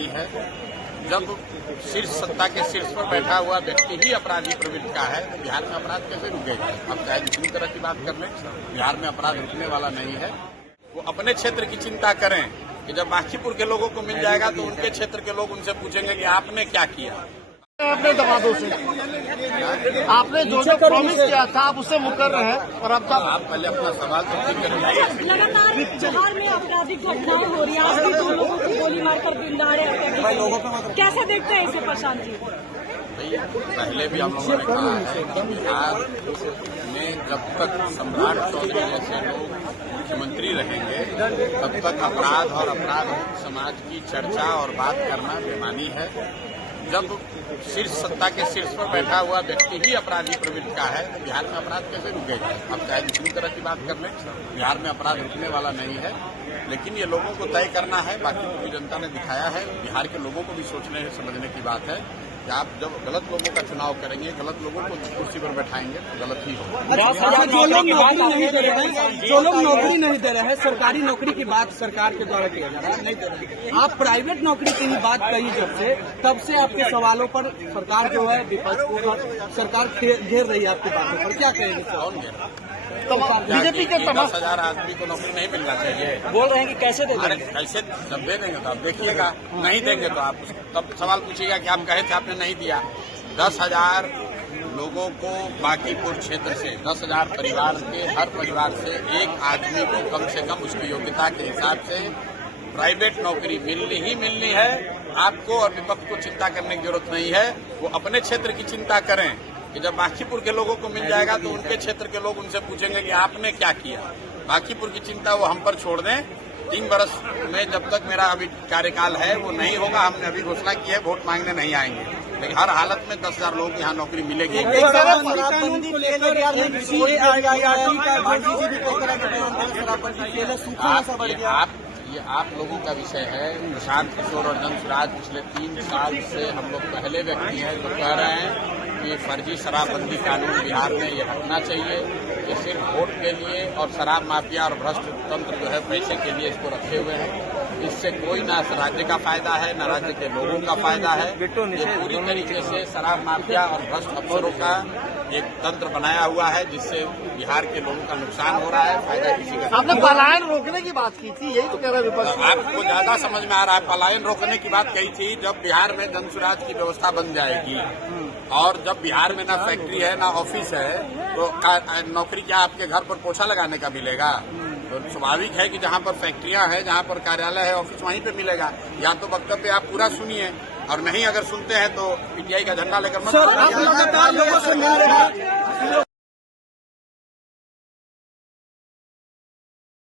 बेईमानी है। जब शीर्ष सत्ता के शीर्ष पर बैठा हुआ व्यक्ति ही अपराधी प्रवृत्ति का है तो बिहार में अपराध कैसे रुकेगा? अब चाहे जितनी तरह की बात कर लें, बिहार में अपराध रुकने वाला नहीं है। वो अपने क्षेत्र की चिंता करें कि जब बांकीपुर के लोगों को मिल जाएगा तो उनके क्षेत्र के लोग उनसे पूछेंगे कि आपने क्या किया। अपने दबादों से आपने जो प्रॉमिस किया था आप उससे मुकर रहे हैं और अब तक आप पहले अपना सवाल तो ठीक करिए। लगातार बिहार में आपराधिक घटनाएं हो रही है, आज भी 2 लोगों को गोली मारकर बिंदाड़े हत्या। कैसे देखते हैं इसे प्रशांत जी? पहले भी हम लोगों ने कहा है कि बिहार में जब तक सम्राट चौधरी जैसे लोग मुख्यमंत्री रहेंगे तब तक अपराध और अपराध समाज की चर्चा और बात करना बेईमानी है। जब शीर्ष सत्ता के शीर्ष पर बैठा हुआ व्यक्ति ही अपराधी प्रवृत्ति का है तो बिहार में अपराध कैसे रुकेगा? अब चाहे जितनी तरह की बात कर लें, बिहार में अपराध रुकने वाला नहीं है। लेकिन ये लोगों को तय करना है। बाकी पूरी जनता ने दिखाया है, बिहार के लोगों को भी सोचने समझने की बात है कि आप जब गलत लोगों का चुनाव करेंगे, गलत लोगों को कुर्सी पर बैठाएंगे तो गलत ही होगा। जो लोग नौकरी नहीं दे रहे हैं, सरकारी नौकरी की बात सरकार के द्वारा किया जा रहा है, नहीं दे रहे। आप प्राइवेट नौकरी की ही बात कही तब से आपके सवालों पर सरकार जो है विपक्ष को सरकार घेर रही है आपकी बातों पर, क्या कहेंगे? कौन घेर? बीजेपी के 10,000 आदमी को नौकरी नहीं मिलना चाहिए बोल रहे हैं कि कैसे देंगे? अरे कैसे जब दे देंगे तो आप देखिएगा, नहीं देंगे तो आप तब सवाल पूछिएगा कि आप कहे थे आपने नहीं दिया। 10,000 लोगों को बांकीपुर क्षेत्र से 10,000 परिवार के हर परिवार से एक आदमी को कम से कम उसकी योग्यता के हिसाब से प्राइवेट नौकरी मिलनी है। आपको और विपक्ष को चिंता करने की जरूरत नहीं है। वो अपने क्षेत्र की चिंता करें कि जब बांकीपुर के लोगों को मिल जाएगा तो उनके क्षेत्र के लोग उनसे पूछेंगे कि आपने क्या किया। बांकीपुर की चिंता वो हम पर छोड़ दें। 3 वर्ष में जब तक मेरा अभी कार्यकाल है वो नहीं होगा। हमने अभी घोषणा की है, वोट मांगने नहीं आएंगे, लेकिन हर हालत में 10,000 लोगों को यहाँ नौकरी मिलेगी। ये आप लोगों का विषय है। प्रशांत किशोर और नंदराज पिछले 3 साल से हम लोग पहले व्यक्ति हैं जो कह रहे हैं कि फर्जी शराबबंदी कानून बिहार में ये हटना चाहिए। ये सिर्फ वोट के लिए और शराब माफिया और भ्रष्ट तंत्र जो है पैसे के लिए इसको रखे हुए हैं। इससे कोई ना राज्य का फायदा है ना राज्य के लोगों का फायदा है। ये पूरी तरीके से शराब माफिया और भ्रष्ट अफसरों का एक तंत्र बनाया हुआ है जिससे बिहार के लोगों का नुकसान हो रहा है, फायदा किसी का। आपने पलायन रोकने की बात की थी, यही तो कह रहा है विपक्ष। आपको ज्यादा समझ में आ रहा है। पलायन रोकने की बात कही थी जब बिहार में जनसुराज की व्यवस्था बन जाएगी और जब बिहार में ना फैक्ट्री है ना ऑफिस है तो नौकरी क्या आपके घर पर पोछा लगाने का मिलेगा? तो स्वाभाविक है कि जहाँ पर फैक्ट्रियां हैं, जहाँ पर कार्यालय है, ऑफिस वहीं पे मिलेगा। या तो वक्तव्य आप पूरा सुनिए और नहीं अगर सुनते हैं तो पीटीआई का झंडा लेकर मत